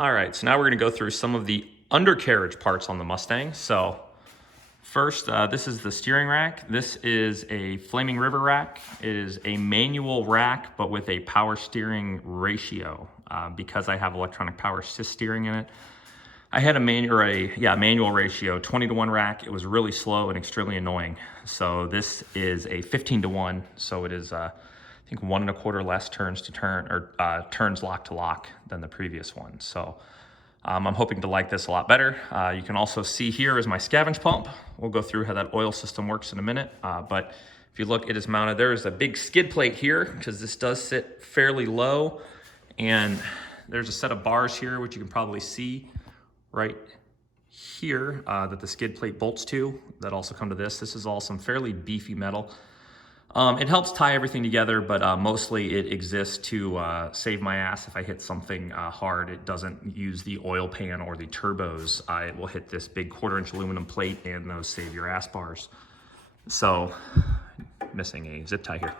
All right, so now we're gonna go through some of the undercarriage parts on the Mustang. So first, this is the steering rack. This is a Flaming River rack. It is a manual rack, but with a power steering ratio. Because I have electronic power assist steering in it, I had a manual ratio, 20-to-1 rack. It was really slow and extremely annoying. So this is a 15-to-1. So it is, I think 1 1/4 less turns to turn, or turns lock to lock than the previous one. So I'm hoping to like this a lot better. You can also see here is my Scavenge pump. We'll go through how that oil system works in a minute. But if you look, it is mounted. There is a big skid plate here because this does sit fairly low. And there's a set of bars here, which you can probably see right here that the skid plate bolts to, that also come to this. This is all some fairly beefy metal. It helps tie everything together, but mostly it exists to save my ass if I hit something hard. It doesn't use the oil pan or the turbos. It will hit this big 1/4-inch aluminum plate and those save your ass bars. So, missing a zip tie here.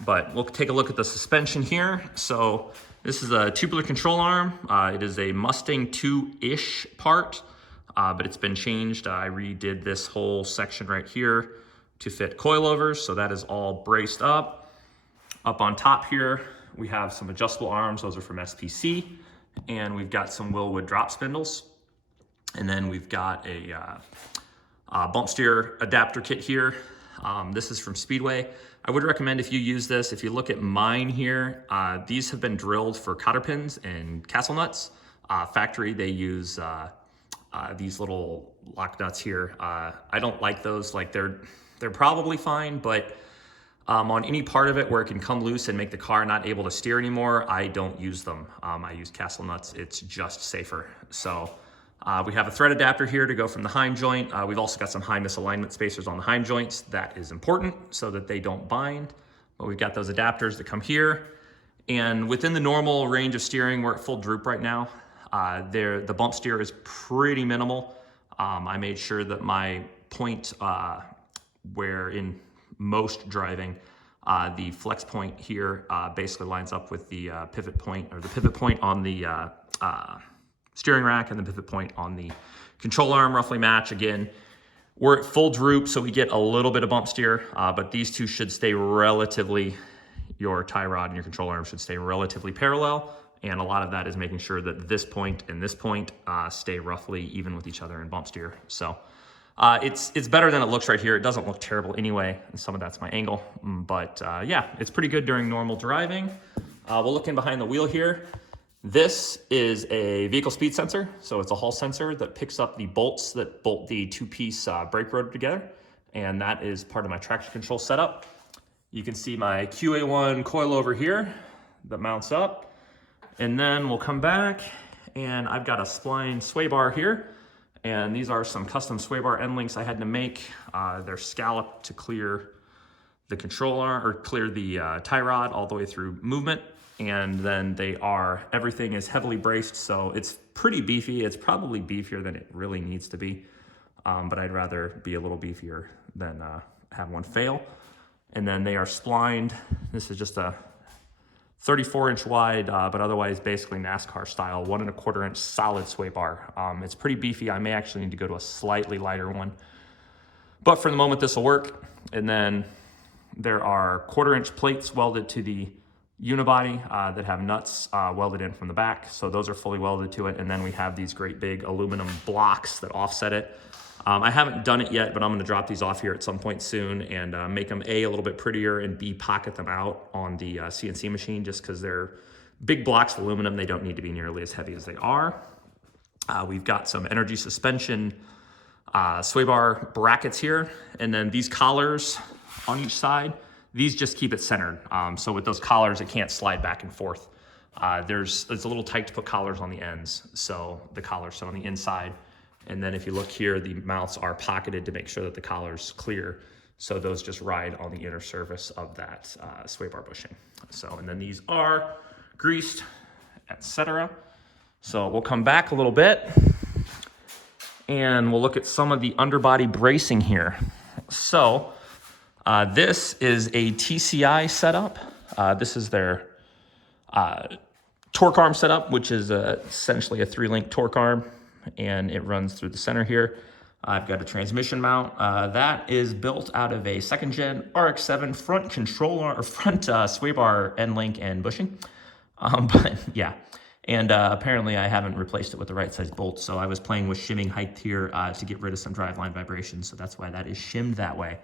But we'll take a look at the suspension here. So this is a tubular control arm. It is a Mustang 2-ish part, but it's been changed. I redid this whole section right here to fit coilovers, so that is all braced up. Up on top here, we have some adjustable arms. Those are from SPC, and we've got some Willwood drop spindles. And then we've got a bump steer adapter kit here. This is from Speedway. I would recommend if you use this, if you look at mine here, these have been drilled for cotter pins and castle nuts. Factory, they use these little lock nuts here. I don't like those. Like they're probably fine, but on any part of it where it can come loose and make the car not able to steer anymore, I don't use them. I use castle nuts. It's just safer. So we have a thread adapter here to go from the hind joint. We've also got some high misalignment spacers on the hind joints. That is important so that they don't bind. But we've got those adapters that come here. And within the normal range of steering, we're at full droop right now. The bump steer is pretty minimal. I made sure that my point where in most driving, the flex point here basically lines up with the pivot point, or the pivot point on the steering rack and the pivot point on the control arm roughly match. Again, we're at full droop, so we get a little bit of bump steer, but these two should stay relatively, your tie rod and your control arm should stay relatively parallel. And a lot of that is making sure that this point and this point stay roughly even with each other in bump steer. So it's better than it looks right here. It doesn't look terrible anyway, and some of that's my angle. But yeah, it's pretty good during normal driving. We'll look in behind the wheel here. This is a vehicle speed sensor. So it's a hall sensor that picks up the bolts that bolt the two-piece brake rotor together. And that is part of my traction control setup. You can see my QA1 coil over here that mounts up. And then we'll come back, and I've got a spline sway bar here. And these are some custom sway bar end links I had to make. They're scalloped to clear the control arm, or clear the tie rod all the way through movement. And then everything is heavily braced, so it's pretty beefy. It's probably beefier than it really needs to be, but I'd rather be a little beefier than have one fail. And then they are splined. This is just a 34-inch wide, but otherwise basically NASCAR style, 1 1/4-inch solid sway bar. It's pretty beefy. I may actually need to go to a slightly lighter one, but for the moment this will work. And then there are 1/4-inch plates welded to the unibody that have nuts welded in from the back. So those are fully welded to it. And then we have these great big aluminum blocks that offset it. I haven't done it yet, but I'm gonna drop these off here at some point soon and make them a little bit prettier, and B, pocket them out on the CNC machine, just because they're big blocks of aluminum. They don't need to be nearly as heavy as they are. We've got some energy suspension sway bar brackets here. And then these collars on each side, these just keep it centered. So with those collars, it can't slide back and forth. It's a little tight to put collars on the ends. So the collars sit on the inside. And then if you look here, the mounts are pocketed to make sure that the collar's clear. So those just ride on the inner surface of that sway bar bushing. So, and then these are greased, etc. So we'll come back a little bit and we'll look at some of the underbody bracing here. So this is a TCI setup. This is their torque arm setup, which is essentially a 3-link torque arm, and it runs through the center here. I've got a transmission mount. That is built out of a 2nd gen RX-7 front controller, or front sway bar end link and bushing. But yeah, and apparently I haven't replaced it with the right size bolt, so I was playing with shimming height here to get rid of some driveline vibrations, so that's why that is shimmed that way.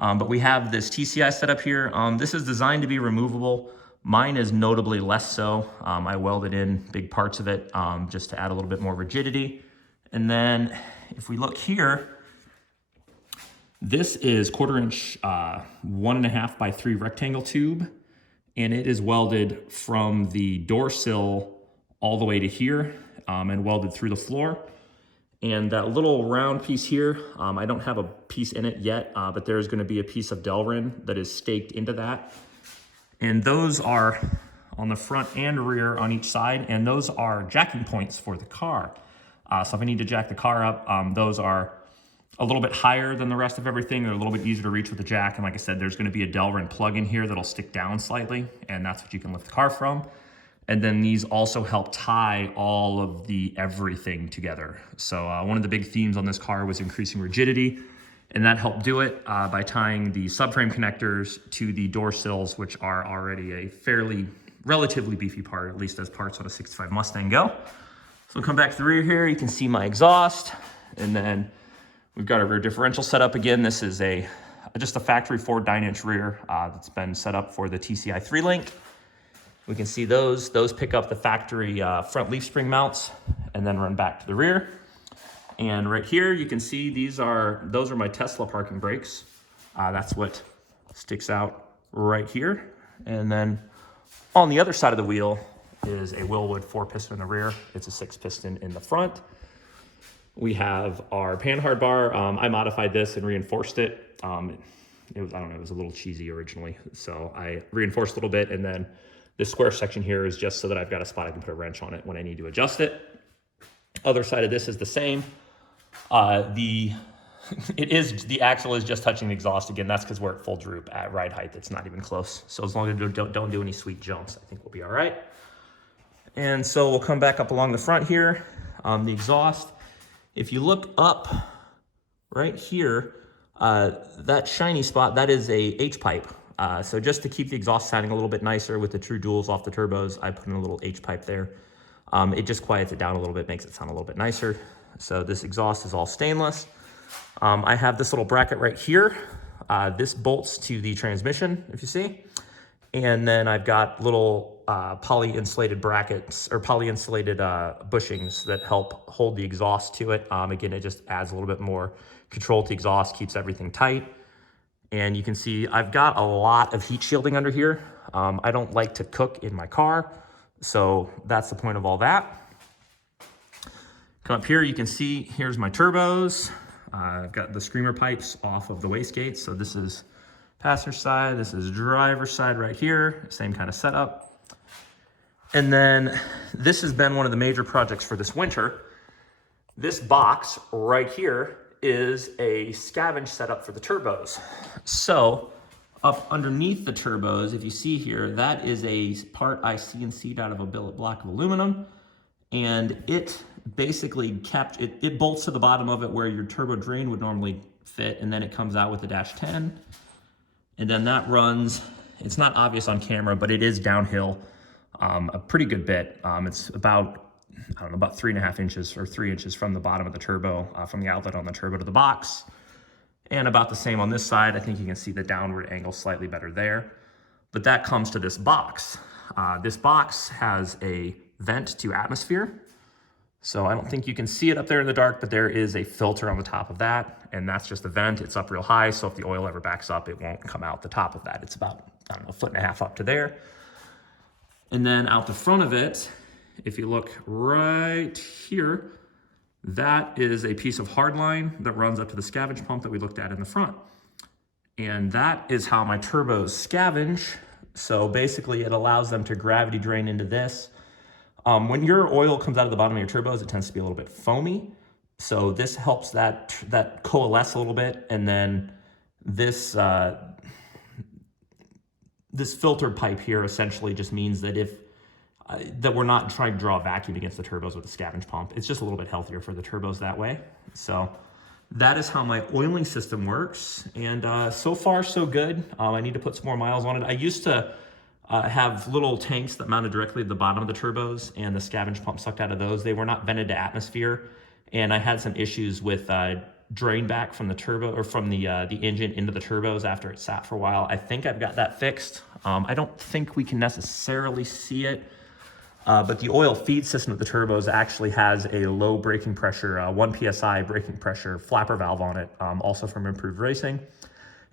But we have this TCI setup here. This is designed to be removable. Mine is notably less so. I welded in big parts of it just to add a little bit more rigidity. And then if we look here, this is 1/4 inch 1.5 by 3 rectangle tube, and it is welded from the door sill all the way to here and welded through the floor. And that little round piece here, I don't have a piece in it yet, but there's gonna be a piece of Delrin that is staked into that. And those are on the front and rear on each side, and those are jacking points for the car. So if I need to jack the car up, those are a little bit higher than the rest of everything. They're a little bit easier to reach with the jack. And like I said, there's gonna be a Delrin plug in here that'll stick down slightly, and that's what you can lift the car from. And then these also help tie all of the everything together. So one of the big themes on this car was increasing rigidity, and that helped do it by tying the subframe connectors to the door sills, which are already a relatively beefy part, at least as parts on a 65 Mustang go. So we'll come back to the rear here. You can see my exhaust, and then we've got a rear differential set up again. This is just a factory Ford 9-inch rear that's been set up for the TCI 3-link. We can see those pick up the factory front leaf spring mounts and then run back to the rear. And right here, you can see those are my Tesla parking brakes. That's what sticks out right here. And then on the other side of the wheel is a Willwood 4-piston in the rear. It's a 6-piston in the front. We have our panhard bar. I modified this and reinforced it. It was a little cheesy originally. So I reinforced a little bit, and then this square section here is just so that I've got a spot I can put a wrench on it when I need to adjust it. Other side of this is the same. The axle is just touching the exhaust again. That's because we're at full droop at ride height. It's not even close. So as long as you don't do any sweet jumps, I think we'll be all right. And so we'll come back up along the front here. The exhaust, if you look up right here, that shiny spot, that is a H-pipe. So just to keep the exhaust sounding a little bit nicer with the true duals off the turbos, I put in a little H-pipe there. It just quiets it down a little bit, makes it sound a little bit nicer. So this exhaust is all stainless. I have this little bracket right here. This bolts to the transmission, if you see. And then I've got little poly-insulated brackets, or poly-insulated bushings that help hold the exhaust to it. Again, it just adds a little bit more control to the exhaust, keeps everything tight. And you can see I've got a lot of heat shielding under here. I don't like to cook in my car, so that's the point of all that. Come up here, you can see here's my turbos. I've got the screamer pipes off of the wastegates. So this is passenger side, this is driver side right here, same kind of setup. And then this has been one of the major projects for this winter. This box right here is a Scavenge setup for the turbos. So up underneath the turbos, if you see here, that is a part I CNC'd out of a billet block of aluminum, and it basically it bolts to the bottom of it where your turbo drain would normally fit, and then it comes out with the dash 10, and then that runs, it's not obvious on camera, but it is downhill a pretty good bit. It's about, I don't know, about 3.5 inches or 3 inches from the bottom of the turbo, from the outlet on the turbo to the box. And about the same on this side. I think you can see the downward angle slightly better there. But that comes to this box. This box has a vent to atmosphere. So I don't think you can see it up there in the dark, but there is a filter on the top of that. And that's just a vent. It's up real high, so if the oil ever backs up, it won't come out the top of that. It's about, I don't know, 1.5 feet up to there. And then out the front of it, if you look right here, that is a piece of hardline that runs up to the scavenge pump that we looked at in the front. And that is how my turbos scavenge. So basically it allows them to gravity drain into this. When your oil comes out of the bottom of your turbos, it tends to be a little bit foamy. So this helps that coalesce a little bit. And then this, this filter pipe here essentially just means that if that we're not trying to draw a vacuum against the turbos with the Scavenge pump. It's just a little bit healthier for the turbos that way. So that is how my oiling system works. And so far, so good. I need to put some more miles on it. I used to have little tanks that mounted directly at the bottom of the turbos, and the Scavenge pump sucked out of those. They were not vented to atmosphere, and I had some issues with drain back from the turbo, or from the engine into the turbos after it sat for a while. I think I've got that fixed. I don't think we can necessarily see it, but the oil feed system of the turbos actually has a low braking pressure, 1 PSI braking pressure flapper valve on it, also from improved racing.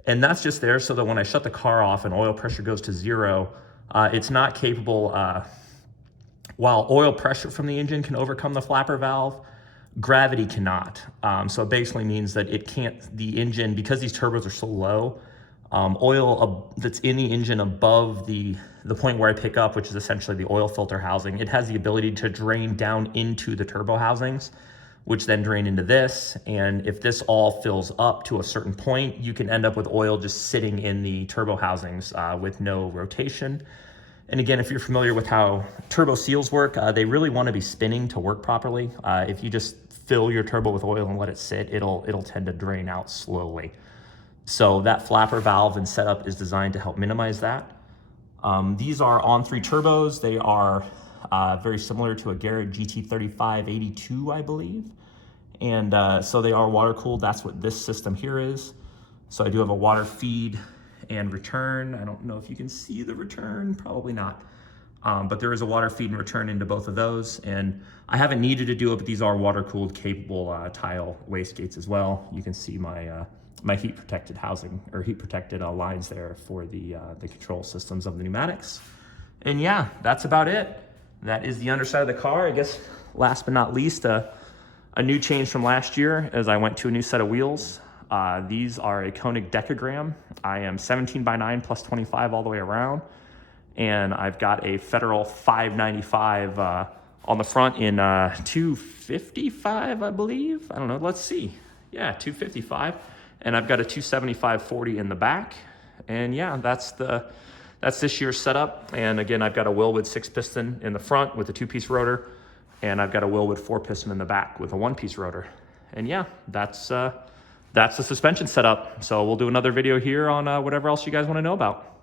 And that's just there so that when I shut the car off and oil pressure goes to 0, it's not capable, while oil pressure from the engine can overcome the flapper valve, gravity cannot. So it basically means that it can't, the engine, because these turbos are so low, oil that's in the engine above the point where I pick up, which is essentially the oil filter housing, it has the ability to drain down into the turbo housings, which then drain into this. And if this all fills up to a certain point, you can end up with oil just sitting in the turbo housings with no rotation. And again, if you're familiar with how turbo seals work, they really want to be spinning to work properly. If you just fill your turbo with oil and let it sit, it'll tend to drain out slowly. So that flapper valve and setup is designed to help minimize that. These are on-3 turbos. They are very similar to a Garrett GT3582, I believe. And so they are water cooled. That's what this system here is. So I do have a water feed and return. I don't know if you can see the return, probably not. But there is a water feed and return into both of those. And I haven't needed to do it, but these are water cooled capable tile wastegates as well. You can see my my heat protected housing, or heat protected lines there for the control systems of the pneumatics. And yeah, that's about it. That is the underside of the car. I guess last but not least, a new change from last year as I went to a new set of wheels. These are a Koenig decagram. I am 17x9 plus 25 all the way around. And I've got a Federal 595 on the front in 255, I believe. I don't know, let's see. Yeah, 255. And I've got a 275/40 in the back. And yeah, that's this year's setup. And again, I've got a Wilwood 6-piston in the front with a 2-piece rotor. And I've got a Wilwood 4-piston in the back with a 1-piece rotor. And yeah, that's the suspension setup. So we'll do another video here on whatever else you guys want to know about.